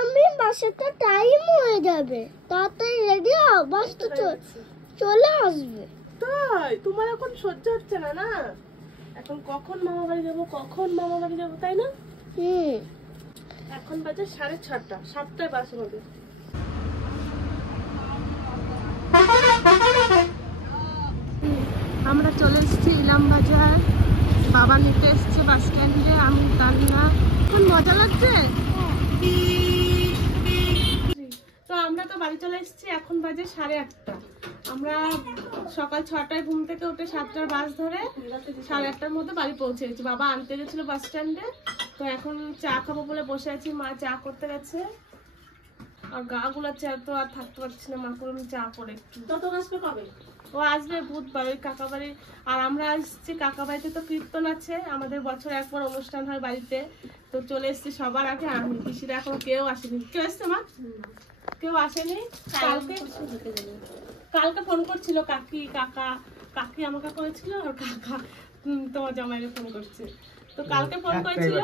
আমি বাসটা টাইম হয়ে যাবে, তাড়াতাড়ি রেডি হও, বাস তো চলে আসবে। তাই তোমার এখন সহ্য হচ্ছে না না? এখন কখন মামা বাড়ি যাবো, কখন মামা বাড়ি যাবো, তাই না? এখন বাজে 6:30, 7টায় বাস হবে। আমরা চলে এসেছি ইলাম বাজার, বাবা নিতে এসছে বাস স্ট্যান্ডে, আমি কান্না। এখন মজা লাগছে তো। আমরা তো বাড়ি চলে এসেছি, এখন বাজে 8:30। আমরা সকাল 6টায় ঘুম থেকে উঠে 7টার বাস ধরে 8:30টার মধ্যে বাড়ি পৌঁছে গেছি। বাবা আনতে গেছিল বাস স্ট্যান্ডে, তো এখন চা খাবো বলে বসে আছি। মা চা করতে গেছে, আর গা গুলাচ্ছে, তো আর থাকতে পারছি না। মা করে চা করে একটু। তত আসবে কবে? ও আসবে বুধবার, ওই কাকা বাড়ি। আর আমরা আসছি কাকা বাড়িতে, তো কীর্তন আছে আমাদের, বছর একবার অনুষ্ঠান হয় বাড়িতে, তো চলে এসছি সবার আগে আমি। পিসিরা এখন কেউ আসেনি। কেউ এসছে মা? কেউ আসেনি। কালকে ফোন করছিল কাকি, কাকি আমাকে করেছিল, আর কাকা তোমার জামাইকে ফোন করছে। তো কালকে ফোন করেছিল,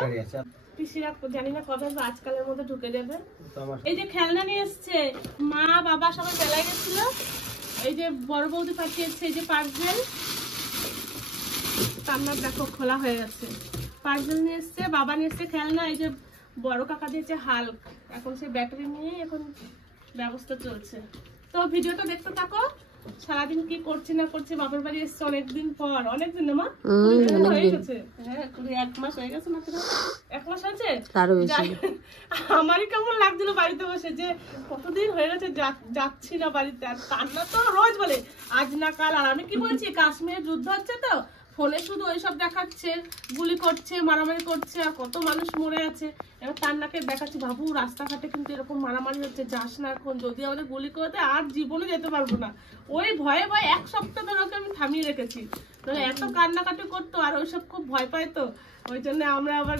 পিসিরা জানি না কবে, আজকালের মধ্যে ঢুকে যাবে। এই যে খেলনা নিয়ে এসছে, মা বাবা সবাই বেলায় গেছিল। এই যে বড় বৌদি পাঠিয়েছে, এই যে পার্সেল, কান্নার দেখো খোলা হয়ে গেছে। পার্সেল নিয়ে এসছে, বাবা নিয়ে এসছে খেলনা। এই যে বড় কাকা দিয়েছে হাল্ক, এখন সে ব্যাটারি নিয়ে এখন ব্যবস্থা চলছে। তো ভিডিওটা দেখতে থাকো, সারাদিন কি করছি না করছি। বাবার বাড়ি এসছে অনেকদিন পর, অনেকদিন না মা? হয়ে গেছে, হ্যাঁ 1 মাস হয়ে গেছে মাত্র। 1 মাস হয়েছে। আমারই কেমন লাগছিল বাড়িতে বসে, যে কতদিন হয়ে গেছে যাচ্ছি না বাড়িতে। আর কান্না তো রোজ বলে, আজ না কাল। আর আমি কি বলছি, কাশ্মীরে যুদ্ধ হচ্ছে তো, ফোনে শুধু ওইসব দেখাচ্ছে, গুলি করছে, মারামারি করছে, আর কত মানুষ মরে আছে। এবার কান্নাকে দেখাচ্ছি, বাবু রাস্তাঘাটে কিন্তু এরকম মারামারি হচ্ছে, যাস না এখন, যদি আমাদের গুলি করে দেয় আর জীবনে যেতে পারবো না। ওই ভয়ে 1 সপ্তাহ ধরে ওকে আমি থামিয়ে রেখেছি, তাহলে এত কান্নাকাটি করতো, আর ওইসব খুব ভয় পায় তো। ওই জন্য আমরা আবার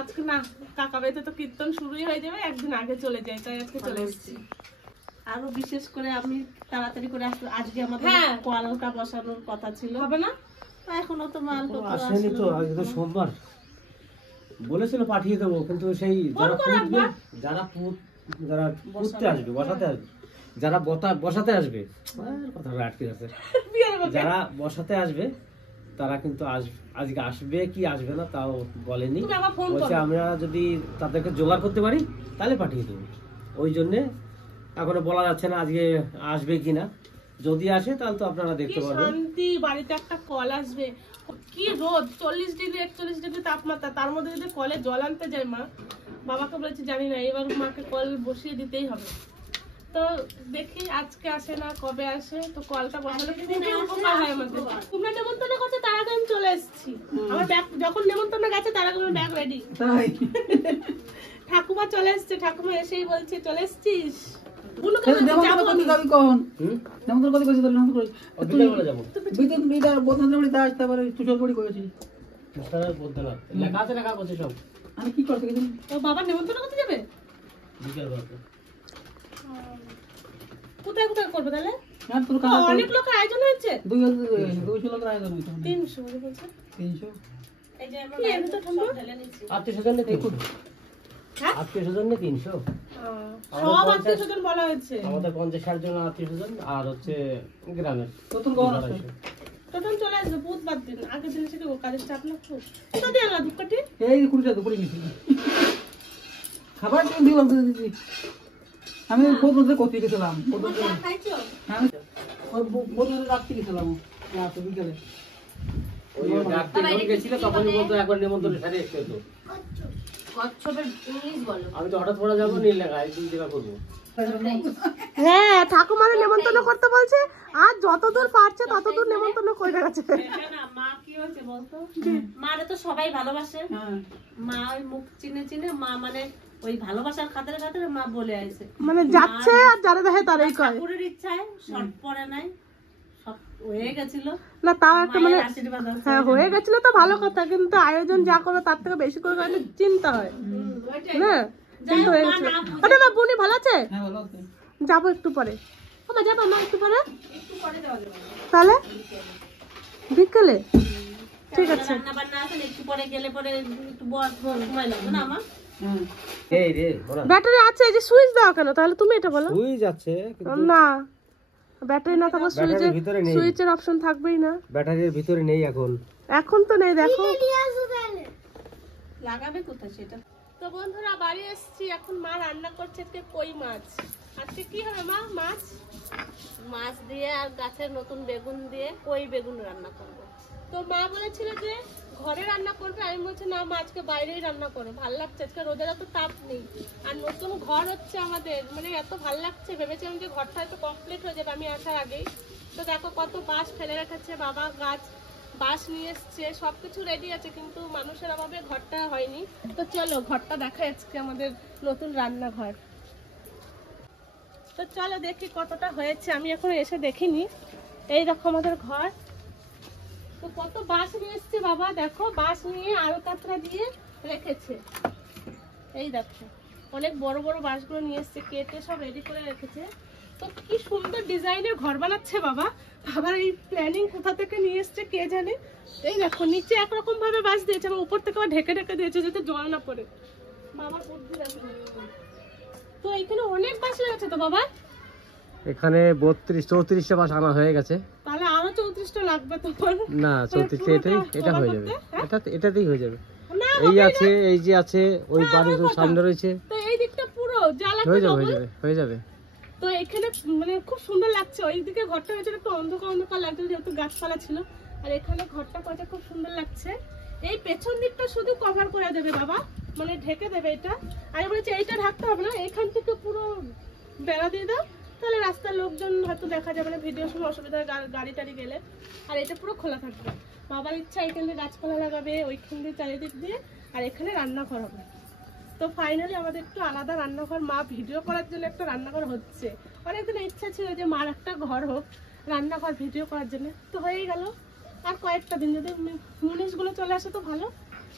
আজকে না, কাকা বাড়িতে তো কীর্তন শুরুই হয়ে যাবে, একদিন আগে চলে যাই, তাই আজকে চলে এসেছি। আরো বিশেষ করে আমি তাড়াতাড়ি করে আসলে, আজকে আমাদের কলকা বসানোর কথা ছিল, হবে না? এখনো তো মাল আসেনি, তো আজকে তো সোমবার বলেছিল পাঠিয়ে দেবো, কিন্তু সেই যারা পুঁততে আসবে, বসাতে আসবে, যারা বসাতে আসবে, কথাটা আটকে আছে, যারা বসাতে আসবে তারা কিন্তু আজকে আসবে কি আসবে না তাও বলেনি। বলছে আমরা যদি তাদেরকে জোগাড় করতে পারি তাহলে পাঠিয়ে দেবো। ওই জন্যে এখনো বলা যাচ্ছে না আজকে আসবে কিনা। যদি আসে তাহলে তো আপনারা দেখতে পাবেন। শান্তি, বাড়িতে একটা কল আসবে। কি রোদ, 40 ডিগ্রি 41 ডিগ্রি তাপমাত্রা, তার মধ্যে যদি কলে জল আনতে যায় মা, বাবাকে বলেছি জানি না, এবার মাকে কল বসিয়ে দিতেই হবে। তো দেখি আজকে আসে না কবে আসে, তো কলটা বসালে খুবই উপকার হয় আমাদের। তোমরা নেমন্তন্ন করছো, তার আগে আমি চলে এসেছি। আমার ব্যাগ যখন নেমন্তন্ন গেছে তার আগে আমার ব্যাগ রেডি। ঠাকুমা চলে এসছে, ঠাকুমা এসেই বলছে চলে এসছিস। বাবা নেমন্তন্ন করতে যাবে কোথায় কোথায় করবে তাহলে? অনেক লোকের আয়োজন হয়েছে, 200 লোকের আয়োজন হয়েছে। 300 বলছে, 300। এই যে আমরা ঢেলে নিচ্ছি। আত্মীয়স্বজন নেই, আত্মীয়স্বজন নেই 300, সব আত্মীয়স্বজন বলা হয়েছে। আমাদের 50-60 জন আত্মীয়স্বজন, আর হচ্ছে গ্রামের নতুন ঘর আছে। টোটাল চলে আসবে বুধবার দিন, আগের দিন থেকে কাজের চাপ না খুব। কত দিয়ে আলা দুকাটি? এই 20 টাকা করে নিছি। খাবার দিলাম দিদি, আমি বোতলে কফি খেলাম, বোতলে খাইছো? হ্যাঁ, ওই বোতলে রাখতে গেছিলাম রাতে বিকেলে। ওই ডাক্তার যখন গেছিল তখনই বলতো একবার নিমন্ত্রণ সাথে এসে তো কচ্ছপের ইংলিশ বলো। আমি তো হঠাৎ করে যাবো নীল লেখা, এই জায়গা করব। হ্যাঁ, ঠাকুমার নেমন্তন্ন করতে বলছে, আর যতদূর পারছে ততদূর নেমন্তন্ন করে গেছে। না মা কি হচ্ছে বলতো, মারে তো সবাই ভালোবাসে, মা ওই মুখ চিনে চিনে, মা মানে ওই ভালোবাসার খাতিরে খাতিরে মা বলে আইছে, মানে যাচ্ছে আর যারা দেখে তারাই কয়। ঠাকুরের ইচ্ছায় শর্ট পড়ে নাই, সব হয়ে গেছিল না, তাও একটা মানে হ্যাঁ হয়ে গেছিল তো ভালো কথা, কিন্তু আয়োজন যা করে তার থেকে বেশি করে করলে চিন্তা হয় না। কিন্তু হয়ে গেছিল। ওটা মা বুনি ভালো আছে? হ্যাঁ ভালো আছে। যাবো একটু পরে, মা যাবো মা একটু পরে, একটু পরে যাওয়া যাবে তাহলে বিকেলে, ঠিক আছে। রান্না বান্না আছে, একটু পরে গেলে পরে একটু সময় লাগবে না আমার। এই রে বলা ব্যাটারি আছে, এই যে সুইচ দাও কেন তাহলে তুমি এটা বলো। সুইচ আছে কিন্তু না ব্যাটারি না থাকলে ব্যাটারির ভিতরে নেই। সুইচের অপশন থাকবেই না। ব্যাটারির ভিতরে নেই এখন। এখন তো নেই দেখো। নিয়ে আসো তাহলে। লাগাবে কোথায় সেটা। তো বন্ধুরা বাড়ি এসেছি, এখন মা রান্না করছে আজকে কই মাছ। আজকে কি হবে মা? মাছ মাছ দিয়ে আর গাছের নতুন বেগুন দিয়ে কই বেগুন রান্না করব। তো মা বলেছিল যে ঘরে রান্না করবে, আমি বলছি না মা আজকে বাইরেই রান্না করো, ভালো লাগছে আজকে রোদের এত তাপ নেই আর নতুন ঘর হচ্ছে আমাদের, মানে এত ভালো লাগছে। ভেবেছিলাম যে ঘরটা একটু কমপ্লিট হয়ে যাবে আমি আসার আগেই। তো দেখো কত বাঁশ ফেলে রেখেছে বাবা, গাছ বাঁশ নিয়ে এসছে, সবকিছু রেডি আছে কিন্তু মানুষের অভাবে ঘরটা হয়নি। তো চলো ঘরটা দেখা আজকে আমাদের নতুন রান্নাঘর। তো চলো দেখি কতটা হয়েছে, আমি এখন এসে দেখিনি। এই দেখো আমাদের ঘর। তো কত বাঁশ নিয়ে এসছে বাবা, দেখো বাঁশ নিয়ে আলকাতরা দিয়ে রেখেছে। এই দেখো অনেক বড় বড় বাঁশগুলো নিয়ে এসছে, কেটে সব রেডি করে রেখেছে। তো কি সুন্দর ডিজাইনের ঘর বানাচ্ছে বাবা। বাবার এই প্ল্যানিং কোথা থেকে নিয়ে এসছে কে জানে। এই দেখো নিচে একরকম ভাবে বাঁশ দিয়েছে এবং উপর থেকে ঢেকে ঢেকে দিয়েছে যাতে জল না পড়ে। বাবার বুদ্ধি দেখো। তো এখানে অনেক বাঁশ আছে তো বাবা। এখানে 32-34টা বাস আনা হয়ে গেছে। তাহলে আরো 34টা লাগবে তোমার। না 34টা এটা হয়ে যাবে, এটাতেই হয়ে যাবে। না এই আছে, এই যে আছে, ওই বাড়ির সামনে রয়েছে। তো এই দিকটা পুরো যা হয়ে লাগবে যাবে হয়ে যাবে। তো এখানে মানে খুব সুন্দর লাগছে। ওইদিকে ঘরটা হয়েছে একটু অন্ধকার অন্ধকার লাগছে যেহেতু গাছপালা ছিল, আর এখানে ঘরটা করেছে খুব সুন্দর লাগছে। এই পেছন দিকটা শুধু কভার করে দেবে বাবা, মানে ঢেকে দেবে এটা। আমি বলেছি এইটা ঢাকতে হবে না, এখান থেকে পুরো বেড়া দিয়ে দাও, তাহলে রাস্তার লোকজন হয়তো দেখা যাবে না, ভিডিওর সময় অসুবিধা হয় গাড়ি টাড়ি গেলে। আর এটা পুরো খোলা থাকবে। বাবার ইচ্ছা এখান দিয়ে গাছপালা লাগাবে, ওইখান দিয়ে চারিদিক দিয়ে, আর এখানে রান্নাঘর হবে। তো ফাইনালি আমাদের একটু আলাদা রান্নাঘর, মা ভিডিও করার জন্য একটা রান্নাঘর হচ্ছে। অনেকদিন ইচ্ছা ছিল যে মার একটা ঘর হোক রান্নাঘর ভিডিও করার জন্য, তো হয়েই গেল। আর কয়েকটা দিন যদি মুনিশগুলো চলে আসে তো ভালো,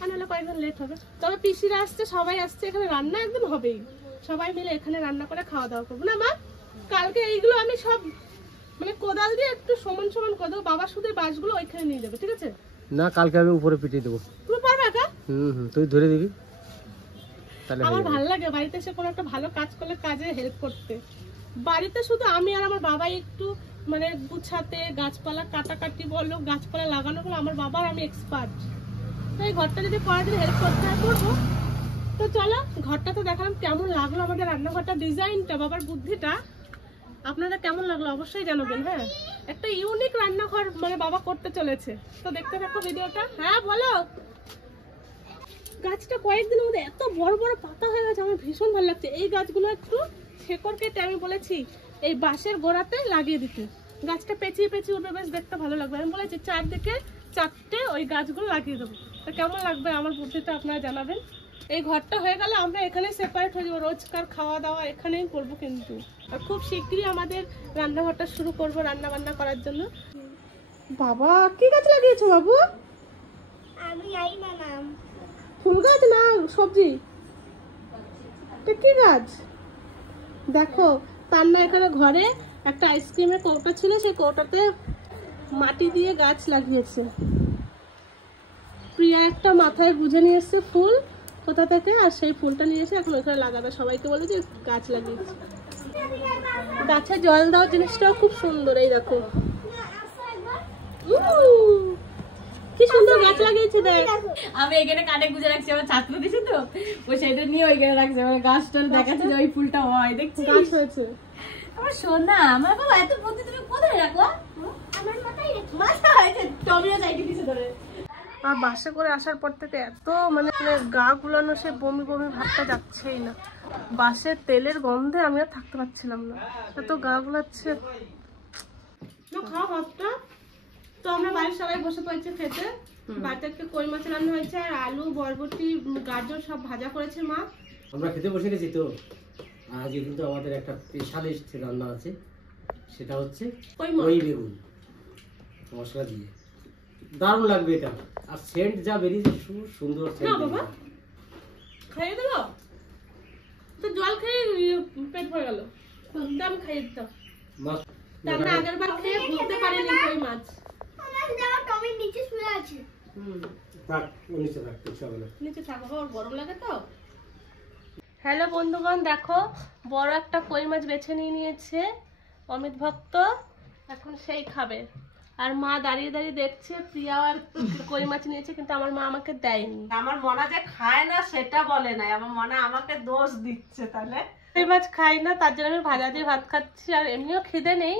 আর নাহলে কয়েকদিন লেট হবে। তবে পিসিরা আসছে, সবাই আসছে, এখানে রান্না একদিন হবেই। সবাই মিলে এখানে রান্না করে খাওয়া দাওয়া করবো না মা? কালকে এইগুলো আমি সব মানে কোদাল দিয়ে একটু সমান সমান করে দেবো, বাবা শুধু বাঁশগুলো ওইখানে নিয়ে যাবে, ঠিক আছে? না কালকে আমি উপরে পিটিয়ে দেবো। তুমি পারবে একা? তুই ধরে দিবি। আমার ভালো লাগে বাড়িতে এসে কোনো একটা ভালো কাজ করলে কাজে হেল্প করতে। বাড়িতে শুধু আমি আর আমার বাবাই একটু মানে গুছাতে, গাছপালা কাটাকাটি বলো, গাছপালা লাগানো বলো, আমার বাবা আর আমি এক্সপার্ট। তো এই ঘরটা যদি পরের দিন হেল্প করতে হয় করবো। তো চলো ঘরটা তো দেখালাম, কেমন লাগলো আমাদের রান্নাঘরটা, ডিজাইনটা, বাবার বুদ্ধিটা আপনারা কেমন লাগলো অবশ্যই জানাবেন। হ্যাঁ একটা ইউনিক রান্নাঘর মানে বাবা করতে চলেছে, তো দেখতে থাকো ভিডিওটা। হ্যাঁ বলো। গাছটা কয়েকদিনের মধ্যে এত বড় বড় পাতা হয়ে গেছে, আমার ভীষণ ভালো লাগছে। এই গাছগুলো একটু শেকড় কেটে আমি বলেছি এই বাঁশের গোড়াতে লাগিয়ে দিতে, গাছটা পেঁচিয়ে পেঁচিয়ে উঠবে, বেশ দেখতে ভালো লাগবে। আমি বলেছি চারদিকে 4টে ওই গাছগুলো লাগিয়ে দেবো। তো কেমন লাগবে আমার বুদ্ধিটা আপনারা জানাবেন। এই ঘরটা হয়ে গেলে আমরা এখানে সেপারেট হয়ে যাবো, রোজকার খাওয়া দাওয়া এখানেই করবো কিন্তু। আর খুব শীঘ্রই আমাদের রান্নাঘরটা শুরু করবো রান্না বান্না করার জন্য। বাবা কি গাছ লাগিয়েছো বাবু? আমি জানি না নাম। ফুল গাছ না সবজি? কি গাছ? দেখো তার না এখানে ঘরে একটা আইসক্রিমের কৌটা ছিল, সেই কৌটাতে মাটি দিয়ে গাছ লাগিয়েছে। প্রিয়া একটা মাথায় গুঁজে নিয়ে এসছে ফুল কোথা থেকে, আর সেই ফুলটা নিয়ে এসে এখন ওখানে লাগাবে। সবাইকে বলে যে গাছ লাগিয়েছে। গাছে জল দেওয়ার জিনিসটাও খুব সুন্দর। এই দেখো কি সুন্দর গাছ লাগিয়েছে দেখ। আমি এখানে কানে গুজে রাখছি, আমার ছাত্র দিছি তো ওই সেটা নিয়ে ওইখানে রাখছে, মানে গাছটা দেখাচ্ছে যে ওই ফুলটা হয়, দেখছি গাছ হয়েছে। আমার সোনা, আমার বাবা এত বুদ্ধি তুমি কোথায় রাখো? আমার মাথায় রেখে। মাথা হয়েছে টমিও চাইতে দিছে ধরে। আর বাসে করে আসার পর থেকে এত মানে গা গুলানো, সে বমি বমি ভাবটা যাচ্ছেই না। বাসের তেলের গন্ধে আমি আর থাকতে পারছিলাম না, এত গা গুলাচ্ছে। খাওয়া ভাতটা তো আমরা বাড়ির সবাই বসে পড়েছে খেতে। বাড়িতে একটা কই মাছ রান্না হয়েছে, আর আলু বরবটি গাজর সব ভাজা করেছে মা। আমরা খেতে বসে গেছি। তো আজকে কিন্তু আমাদের একটা স্পেশালিস্ট রান্না আছে, সেটা হচ্ছে কই বেগুন মশলা দিয়ে। দারুণ লাগবে এটা, আর সেন্ট যা বেরিয়েছে সুন্দর সেন্ট। না বাবা খাইয়ে দিল তো, জল খেয়ে পেট ভরে গেল, আমি খাইয়ে দিতাম। আমরা আগের বার খেয়ে ভুলতে পারিনি কই মাছ। আমার দেওয়া টমের নিচে শুয়ে আছে। থাক নিচে থাক, কিছু হবে না। নিচে থাকো, ওর গরম লাগে তো। হ্যালো বন্ধুগণ, দেখো বড় একটা কই মাছ বেছে নিয়েছে অমিত ভক্ত, এখন সেই খাবে। আর মা দাঁড়িয়ে দাঁড়িয়ে দেখছে প্রিয়া আর কই মাছ নিয়েছে, কিন্তু আমার মা আমাকে দেয়নি। আমার মনা যে খায় না সেটা বলে নাই, আমার মনা আমাকে দোষ দিচ্ছে। তাহলে কই মাছ খাই না, তার জন্য আমি ভাজা দিয়ে ভাত খাচ্ছি, আর এমনিও খিদে নেই।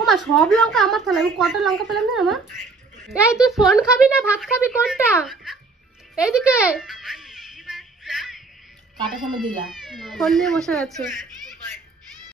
ও মা, সব লঙ্কা আমার থালা, আমি কত লঙ্কা পেলাম না আমার। এই তুই ফোন খাবি না ভাত খাবি কোনটা? এইদিকে কাটার সময় দিলা ফোন নিয়ে বসে আছে।